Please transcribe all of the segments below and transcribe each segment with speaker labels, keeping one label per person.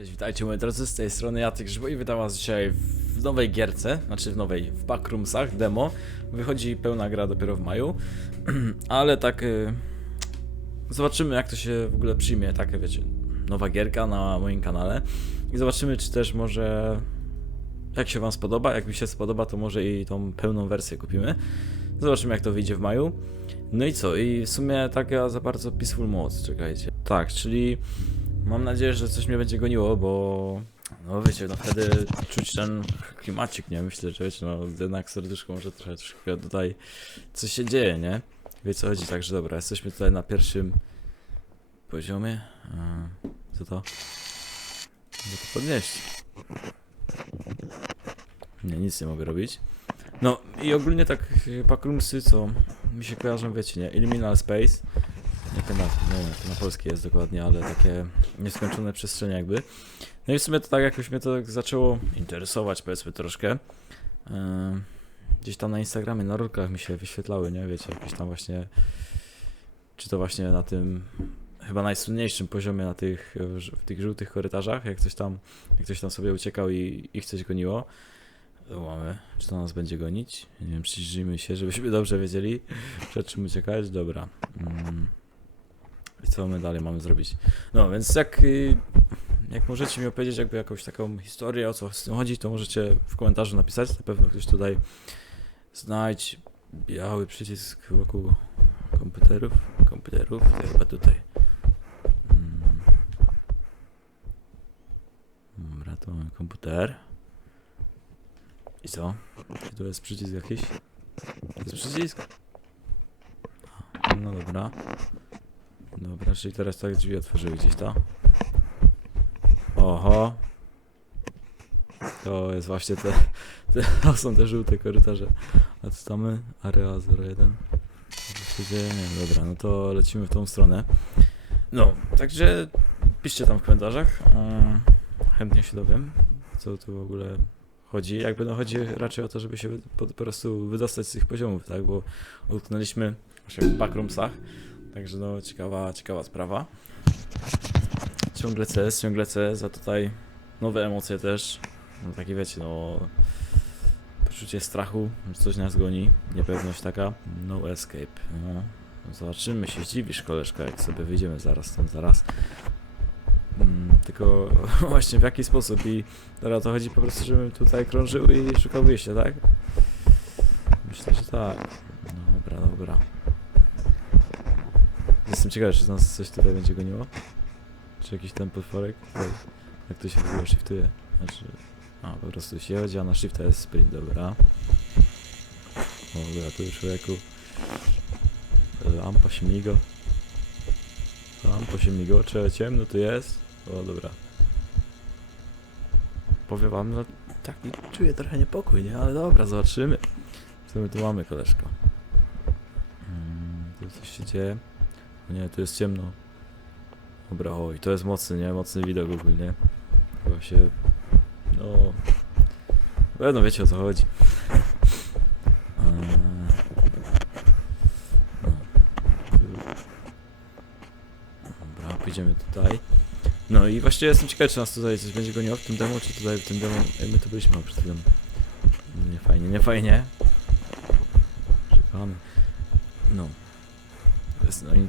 Speaker 1: Cześć, witajcie moi drodzy, z tej strony Jacek Grzybo i witam was dzisiaj w nowej gierce, znaczy w nowej, w Backroomsach, demo. Wychodzi pełna gra dopiero w maju, ale tak y, zobaczymy jak to się w ogóle przyjmie, taka wiecie, nowa gierka na moim kanale i zobaczymy czy też może jak się wam spodoba, jak mi się spodoba to może i tą pełną wersję kupimy. Zobaczymy jak to wyjdzie w maju. No i co? I w sumie taka za bardzo peaceful moc, czekajcie. Tak, czyli mam nadzieję, że coś mnie będzie goniło, bo no wiecie, no wtedy czuć ten klimacik, nie? Myślę, że wiecie, no jednak serduszko może trochę, troszkę tutaj coś się dzieje, nie? Wie co chodzi, także dobra, jesteśmy tutaj na pierwszym poziomie. A, co to? Mogę to podnieść. Nie, nic nie mogę robić. No i ogólnie tak backroomsy, co mi się kojarzą, wiecie, nie? Illuminal Space. To na, nie, nie, to na polskie jest dokładnie, ale takie nieskończone przestrzenie jakby. No i w sumie to tak jakoś mnie to tak zaczęło interesować, powiedzmy troszkę. Yy, gdzieś tam na Instagramie, na rurkach mi się wyświetlały, nie? Wiecie, jakieś tam właśnie... Czy to właśnie na tym chyba najsłynniejszym poziomie na tych, w tych żółtych korytarzach, jak coś tam, jak ktoś tam sobie uciekał i ich coś goniło. Tu mamy. Czy to nas będzie gonić? Nie wiem, przyjrzyjmy się, żebyśmy dobrze wiedzieli, przed czym uciekać. Dobra. Mm. I co my dalej mamy zrobić? No, więc jak, y, jak możecie mi opowiedzieć jakby jakąś taką historię, o co z tym chodzi, to możecie w komentarzu napisać. Na pewno ktoś tutaj znajdź biały przycisk wokół komputerów. Komputerów, to chyba tutaj. Mm. Dobra, to mamy komputer. I co? Czy tu jest przycisk jakiś? Jest przycisk? No dobra. Czyli teraz tak drzwi otworzyły gdzieś to. Oho. To jest właśnie te, te to są te żółte korytarze. A co tam my? Area 01. Co się dzieje? Nie dobra, no to lecimy w tą stronę. No, także piszcie tam w komentarzach. Mm, Chętnie się dowiem, co tu w ogóle chodzi. Jakby no chodzi raczej o to, żeby się po, prostu wydostać z tych poziomów, tak? Bo utknęliśmy w backroomsach. Także no ciekawa, ciekawa sprawa. Ciągle CS, ciągle CS, a tutaj nowe emocje też. No takie wiecie, no poczucie strachu, że coś nas goni, niepewność taka. No escape. No. Zobaczymy, się zdziwisz koleżka, jak sobie wyjdziemy zaraz stąd, zaraz. Mm, tylko właśnie w jaki sposób i teraz to chodzi po prostu, żebym tutaj krążył i szukał wyjścia, tak? Myślę, że tak. Dobra, dobra. Jestem ciekawy, czy nas coś tutaj będzie goniło? Czy jakiś ten potworek? Jak to się w ogóle shiftuje? Znaczy, a po prostu się chodzi, a na shifta jest sprint, dobra. O, dobra, tu człowieku. Lampa się miga. Lampa się migocze, ciemno tu jest. O, dobra. Powiem wam, no taki czuję trochę niepokój, nie? Ale dobra, zobaczymy. Co my tu mamy, koleżko? Hmm, tu coś się dzieje. Nie, tu jest ciemno. Dobra, oj, to jest mocny, nie? Mocny widok ogólnie. Chyba się... No... No wiecie o co chodzi. Eee, no. Dobra, pójdziemy tutaj. No i właściwie jestem ciekawy, czy nas tutaj coś będzie goniło w tym demo, czy tutaj w tym demo... Ej, my tu byliśmy przed chwilą. Nie fajnie, nie fajnie.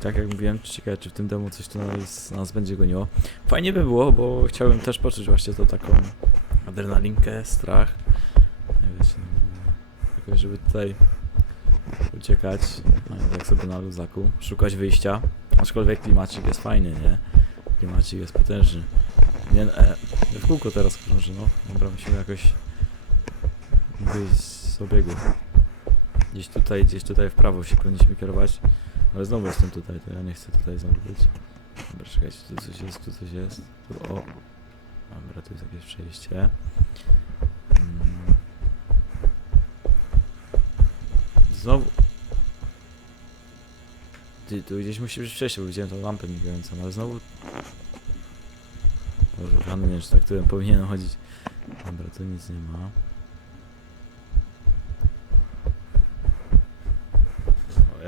Speaker 1: Tak jak mówiłem, ciekawe, czy w tym demo coś tu nas, nas będzie goniło. Fajnie by było, bo chciałbym też poczuć właśnie tą taką adrenalinkę, strach. Jakoś żeby tutaj uciekać, no, tak sobie na luzaku, szukać wyjścia. Aczkolwiek klimacik jest fajny, nie? Klimacik jest potężny. Nie, e, w kółko teraz krąży, no. Dobra, musimy jakoś wyjść z obiegu. Gdzieś tutaj, gdzieś tutaj w prawo się powinniśmy kierować. Ale znowu jestem tutaj, to ja nie chcę tutaj znowu być. Dobra, czekajcie, tu coś jest, tu coś jest. Tu, o. Dobra, tu jest jakieś przejście. Mm. Znowu. Ty, tu gdzieś musi być przejście, bo widziałem tą lampę migającą, ale znowu... Boże, pan nie czy tak tu powinienem chodzić. Dobra, tu nic nie ma.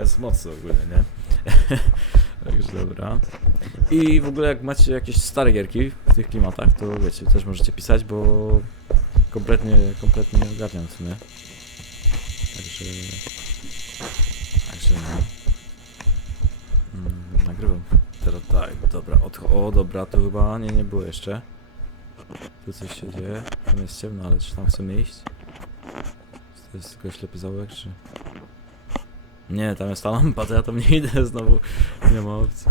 Speaker 1: Jest mocno ogólnie, nie? Także dobra. I w ogóle jak macie jakieś stare gierki, w tych klimatach, to wiecie, też możecie pisać, bo kompletnie, kompletnie nie ogarniam w sumie. Także... Także no. Mm, nagrywam. Teraz tak, dobra, od, o dobra, to chyba nie, nie było jeszcze. Tu coś się dzieje, tam jest ciemno, ale czy tam chcemy iść? Czy to jest tylko ślepy zaułek, czy... Nie, tam jest ta lampa, to ja tam nie idę znowu. Nie ma opcji.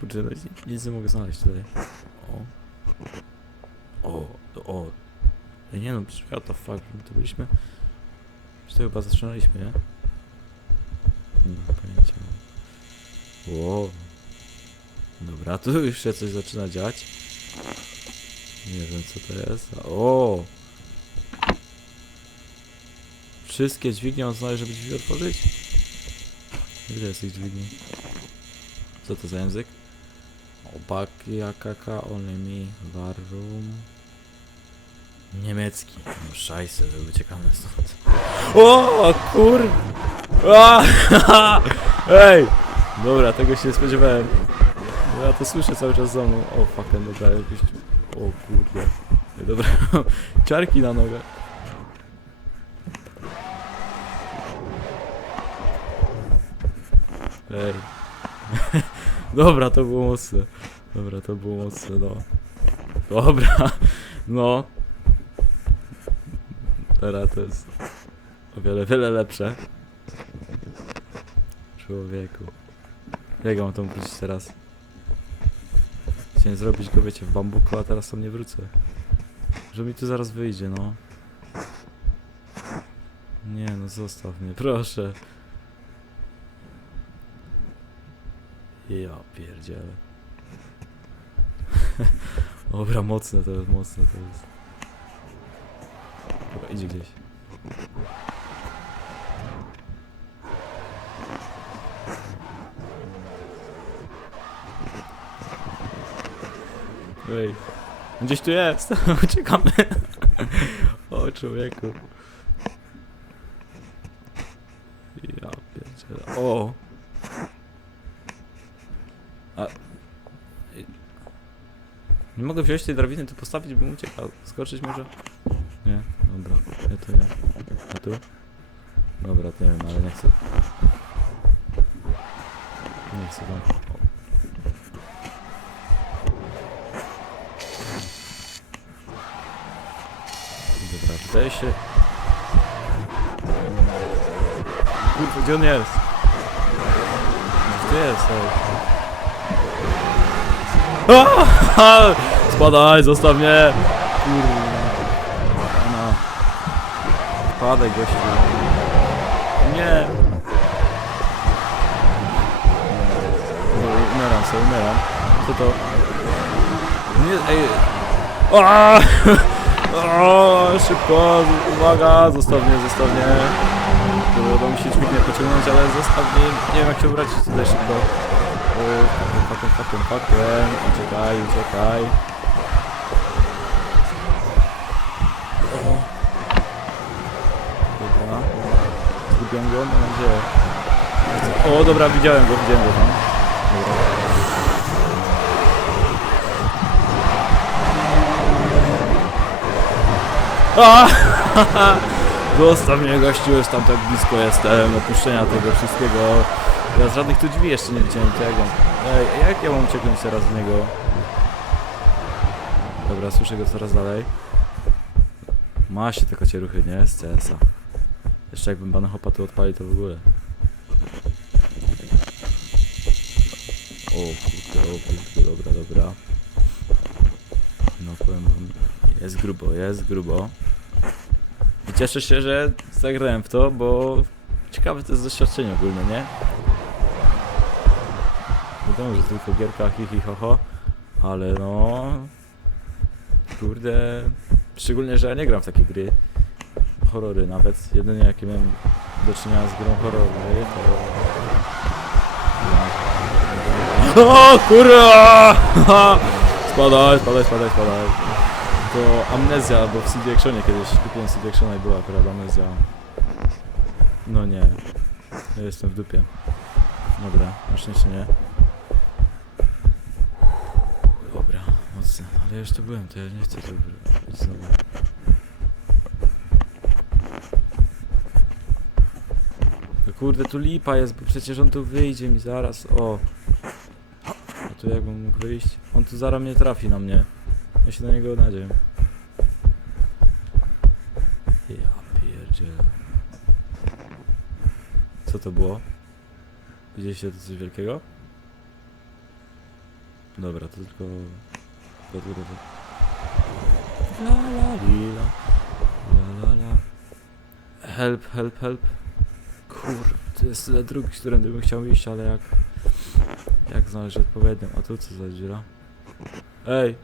Speaker 1: Kurczę, no, nic- nie mogę znaleźć tutaj. O. O, o. Nie no, przecież what the fuck, my tu byliśmy? Czy to chyba zaczynaliśmy, nie? Nie mam pojęcia. Dobra, tu już się coś zaczyna dziać. Nie wiem co to jest. O! Wszystkie dźwignie on znaleźć, żeby drzwi otworzyć? Ile jest tych dźwigni? Co to za język? Opaki, akaka, only me, warum. Niemiecki. No szajse, że uciekamy stąd. O, kur... A, Ej! Dobra, tego się nie spodziewałem. Ja to słyszę cały czas za mną. O, fucking, dobra, jakiś... O kurde. Dobra, ciarki na nogę. Ej. Dobra, to było mocne. Dobra, to było mocne, no. Dobra, no. Teraz to jest o wiele, wiele lepsze. Człowieku. Jak ja mam tam wrócić teraz? Chciałem zrobić go, wiecie, w bambuku, a teraz tam nie wrócę. Że mi tu zaraz wyjdzie, no. Nie, no zostaw mnie, proszę. Ja pierdzielę. Dobra, mocne to jest, mocne to jest. Dobra, idzie gdzieś. Ej, gdzieś tu jest, uciekamy. o człowieku. Ja pierdzielę. O! A... Nie mogę wziąć tej drabiny tu postawić, bym uciekał. Skoczyć może? Nie? Dobra, nie to nie. A tu? Dobra, to nie wiem, ale nie chcę. Nie chcę tam. Dobra, wydaje się... Kurwa, gdzie on jest? Gdzie jest? Ej? Spadaj, zostaw mnie! Kurwa. No. Spadaj, gościu. Nie! No, umieram sobie, umieram. Co to? Nie, ej... Aaaa! O, szybko, uwaga, zostaw mnie, zostaw mnie. To mi się dźwignię pociągnąć, ale zostaw mnie. Nie wiem jak się wrócić tutaj szybko. Yy, Fakiem, fakiem. Uciekaj, uciekaj. Dobra. Zgubiłem go, mam nadzieję. O, dobra, widziałem go, widziałem go. A! Zostaw mnie gościu, już tam tak blisko jestem, opuszczenia tego wszystkiego. Ja z żadnych tu drzwi jeszcze nie widziałem tego. Ej, jak ja mam ucieknąć teraz z niego? Dobra, słyszę go coraz dalej. Ma się te kocie ruchy, nie? Z CS-a. Jeszcze jakbym pana tu odpalił, to w ogóle. O kurde, o kurde, dobra, dobra. No powiem wam, jest grubo, jest grubo. I cieszę się, że zagrałem w to, bo ciekawe to jest doświadczenie ogólne, nie? Wiadomo, że tylko gierka hi hi ho ho, ale no... Kurde... Szczególnie, że ja nie gram w takie gry. Horrory nawet. Jedynie jakie miałem do czynienia z grą horrory, to... O kurwa! Spadaj, spadaj, spadaj, spadaj. To amnezja, bo w CD Actionie kiedyś kupiłem CD Actiona i była akurat amnezja. No nie. Ja jestem w dupie. Dobra, na szczęście nie. Dobra. Polsce, ale ja już tu byłem, to ja nie chcę tu być znowu. No kurde, tu lipa jest, bo przecież on tu wyjdzie mi zaraz, o. A tu jakbym mógł wyjść? On tu zaraz mnie trafi na mnie. Ja się na niego nadzieję. Ja pierdzielę. Co to było? Widzieliście to coś wielkiego? Dobra, to tylko... La la li, la. La la. Help, help, help. Kur... To jest tyle dróg, którędy bym chciał iść, ale jak... Jak znaleźć odpowiednią? A tu co za dziura? Ej!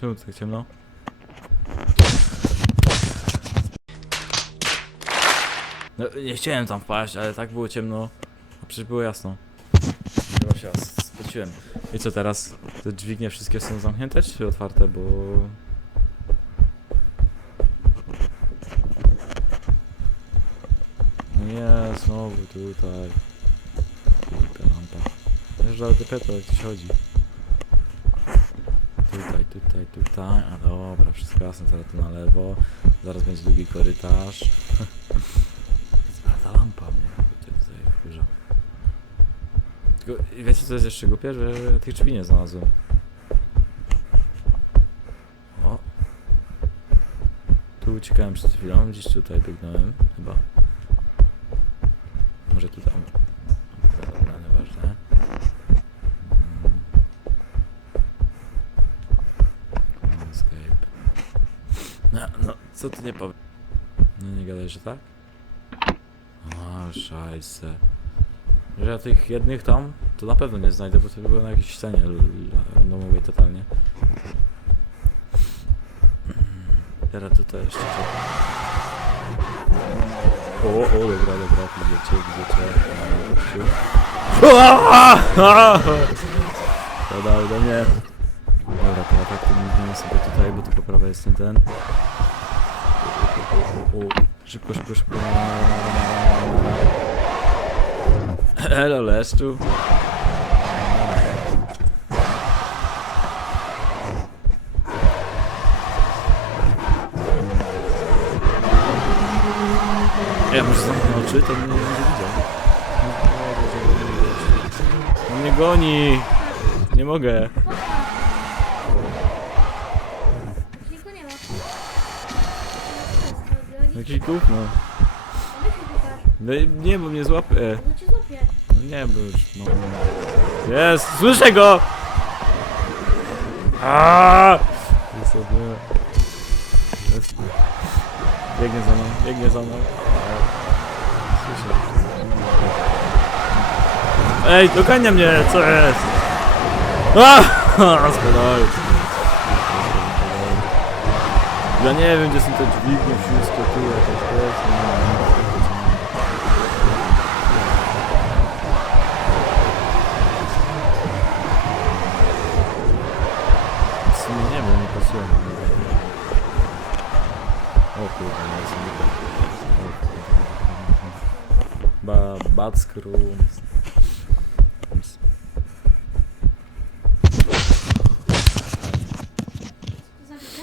Speaker 1: Czemu tak ciemno? No, nie chciałem tam wpaść, ale tak było ciemno. A przecież było jasno. Chyba się spociłem. I co teraz? Te dźwignie wszystkie są zamknięte czy otwarte, bo... No nie, znowu tutaj. Kurde, lampa. Wiesz, ale dopiero jak ci chodzi. Tutaj, tutaj, tutaj. A dobra, wszystko jasne, teraz tu na lewo. Zaraz będzie długi korytarz. Ta lampa mnie. Tylko wiecie co jest jeszcze głupie, że tych drzwi nie znalazłem. O. Tu uciekałem przed chwilą, gdzieś tutaj biegnąłem, chyba. Może tutaj. Dobra, nieważne. Mm. Escape. No, no, co ty nie powiesz? No nie gadaj, że tak? O, szajse. Że tych jednych tam, to na pewno nie znajdę, bo to by było na jakiejś scenie randomowej totalnie. Teraz tutaj jeszcze? O, o, dobra, dobra, widzicie, widzicie. Podał do mnie. Dobra, teraz tak to sobie tutaj, bo tu po prawej jest ten ten. O, o, o. Szybko, szybko, szybko. Elo, Leszczu. Ja muszę zamknąć oczy, to mnie nie będzie widział. On mnie goni. Nie mogę. Jakiś gówno. No nie, bo mnie złapie. Nie, bo już no. Jest! Słyszę go! Aaaa! Jest sobie. Jest. Biegnie za mną, biegnie za mną. Słyszę. Ej, dogania mnie, co jest? Aaaa! Spadaj. Ja nie wiem, gdzie są te dźwignie, wszystko tu, jakieś jest. Nie, Jest Ba, Backroom.
Speaker 2: Zabite?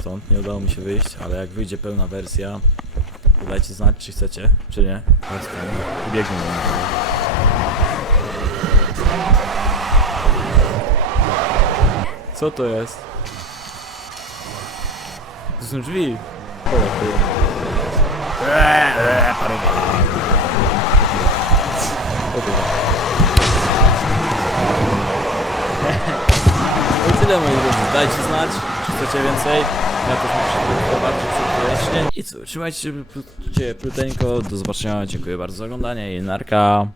Speaker 1: Stąd nie udało mi się wyjść, ale jak wyjdzie pełna wersja, to dajcie znać, czy chcecie, czy nie. I biegnie mnie. Co to jest? To są drzwi. O, kurde. Eee, eee, parowa. O kurde. No i tyle moi drodzy, dajcie znać, czy chcecie więcej. Ja też muszę to bardziej przyjaźnie. I co, trzymajcie się pl- pl- pluteńko, do zobaczenia, dziękuję bardzo za oglądanie i narka.